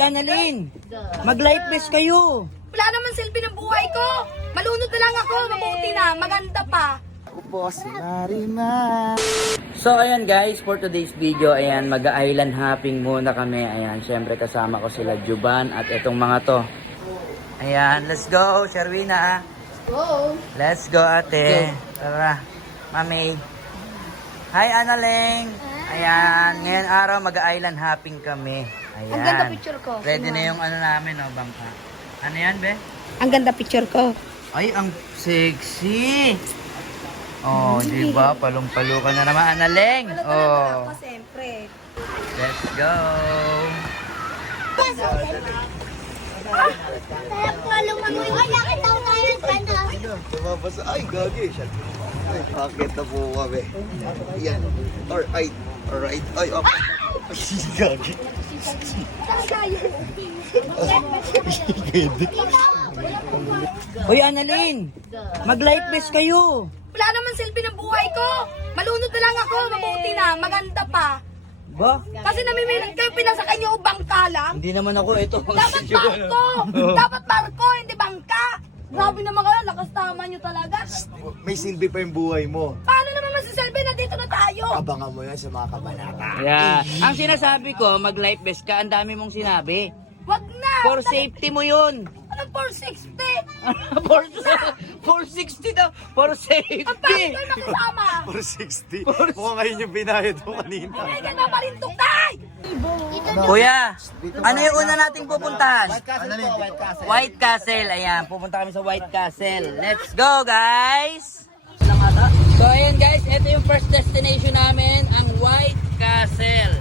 Uy, Annalyn! Mag-life vest kayo! Wala naman silbi ng buhay ko. Malunod na lang ako, mabuti na, maganda pa. Ako po si Marina. So ayan guys, for today's video, ayan, mag-island hopping muna kami. Ayan, syempre kasama ko sila Juban at itong mga to. Ayan, let's go, Sharwina. Go. Let's go, ate. Tara, mami. Hi, Annalyn. Ayan, ngayon araw mag-island hopping kami. Ayan. Ang ganda picture ko. Ready na yung ano namin, no, bangka. Ano yan, be? Ang ganda picture ko. Ay, ang sexy. Oh, di ba? Palong-palo ka na naman, Annalyn. Oh. Ako, siyempre. Let's go. Tumabasa. Ay, gagi. Ay, bakit na po kami? Yan. Alright. Alright. Ay, okay. Ay, gagi. Uy, Annalyn! Mag-life vest kayo! Wala naman silbi ng buhay ko. Malunod na lang ako, mabuti na, maganda pa. Ba? Kasi namimilit kayo, pinasakay niyo bangka lang. Hindi naman ako ito. Dapat barko! Dapat barko, hindi bangka! Grabe naman kayo, lakas tama niyo talaga. May silbi pa yung buhay mo. Paano naman masiselfie na dito na tayo? Abangan mo yan sa mga kabanata. Yeah. Ang sinasabi ko, mag-life vest ka, ang dami mong sinabi. Wag na! For safety mo yun. Anong 460? for, 460 daw. For Ang safety. pangit kayo nakasama! 460. Mukhang ngayon yung binayad mo kanina. Hindi ka napalintok tay! Kuya, ano yung una nating pupuntahan? White Castle. White Castle. Ayan, pupunta kami sa White Castle. Let's go, guys! So, ayan guys, ito yung first destination namin, ang White Castle.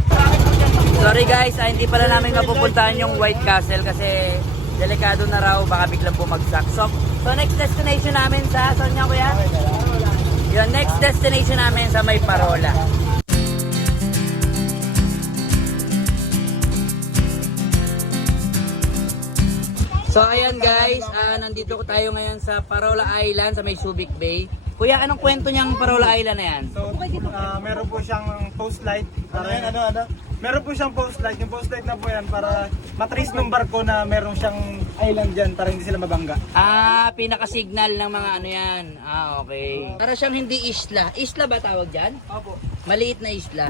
Sorry guys, hindi pala namin mapupuntahan yung White Castle kasi delikado na raw, baka biglang bumagsak. So next destination namin sa, saan nga kuya? Yung next destination namin sa May Parola. So ayan guys, nandito tayo ngayon sa Parola Island sa May Subic Bay. Kuya, anong kwento niyang Parola Island na yan? So, meron po siyang post light. Ano? Meron po siyang post light. Yung post light na po yan para matrace ng barko na meron siyang island dyan para hindi sila mabangga. Ah, pinaka-signal ng mga ano yan. Ah, okay. Para siyang hindi isla. Isla ba tawag dyan? Opo. Maliit na isla.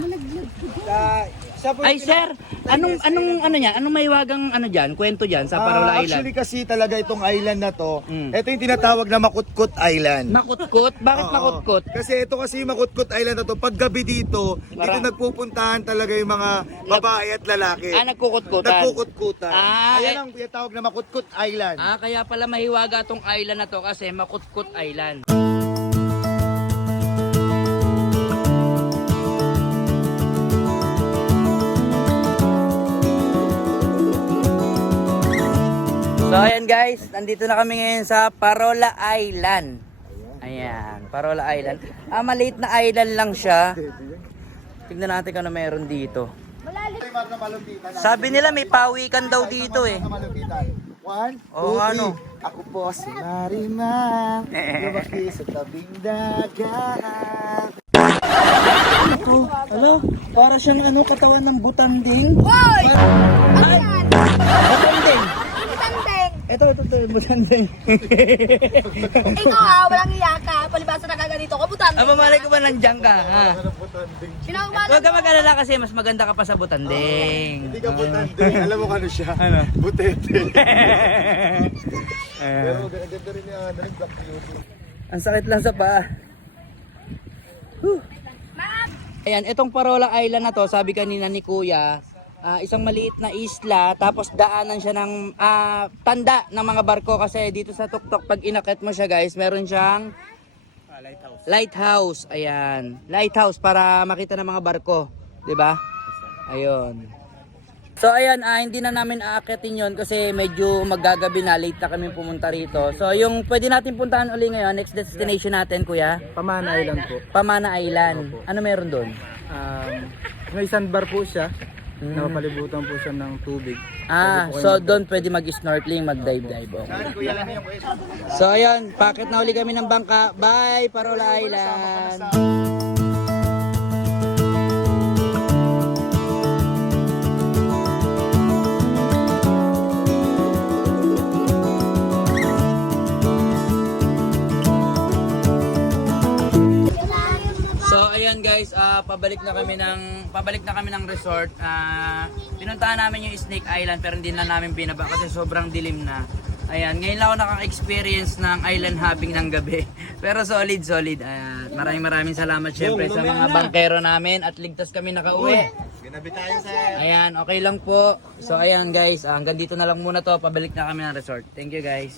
Siya po Ay sir, anong ano niya? Anong maiwagang ano diyan? Kwento diyan sa Parola Island? Actually kasi talaga itong island na to, Mm. ito yung tinatawag na Makutkut Island. Makutkot? Bakit Oo. makutkot? Kasi ito kasi yung Makutkut Island na to, pag gabi dito, dito nagpupuntahan talaga yung mga babae at lalaki. Ah, nagkukutkutan. Nagkukutkutan. Ah, Ayan ang tinatawag na Makutkut Island. Ah, kaya pala mahiwaga tong island na to kasi Makutkot Island. So ayan guys, nandito na kami ngayon sa Parola Island. Ayan, Parola Island. Ah, maliit na island lang siya. Tignan natin kung ano meron dito. Sabi nila may pawikan daw dito eh. One, Oo, two, ano? three. Ako po si Marina, lumaki sa tabing dagat. Hello? Para siyang ano, katawan ng butanding. Hoy! Ano yan? Butanding. Tandeng! Ito, butanding. Ikaw ha, walang iya ka. Palibasa na kaganito ko, butandeng. Ah, mamalay ko ba nandiyan ka? Ha? Sinawala Huwag ka mag-alala kasi mas maganda ka pa sa butanding. Hindi ka butanding. Alam mo kano siya? Ano? Butete. Pero ganda rin yung Black Beauty. Ang sakit lang sa paa. Ayan, itong Parola Island na to, sabi kanina ni Kuya, isang maliit na isla, tapos daanan siya ng tanda ng mga barko kasi dito sa tuktok, pag inakit mo siya guys, meron siyang lighthouse. Ayan, lighthouse para makita ng mga barko, 'di ba? Ayun. So ayan, hindi na namin aakitin yon kasi medyo maggagabi na, late na kami pumunta rito. So yung pwede natin puntahan uli ngayon, next destination natin kuya, Pamana Island po. Pamana Island. Ano meron doon? May sandbar po siya. Napapalibutan po siya ng tubig. Ah, so doon pwede mag-snorkeling, mag-dive-dive. Okay. So ayan, packet na uli kami ng bangka. Bye, Parola Island! ayun guys, pabalik na kami ng resort. Pinuntahan namin yung Snake Island pero hindi na namin binaba kasi sobrang dilim na. Ayan, ngayon lang ako nakaka-experience ng island hopping ng gabi. Pero solid. Ayan, maraming salamat syempre sa mga bangkero namin at ligtas kami nakauwi. Ginabi tayo sa... Ayan, okay lang po. So ayan guys, hanggang dito na lang muna to. Pabalik na kami ng resort. Thank you guys.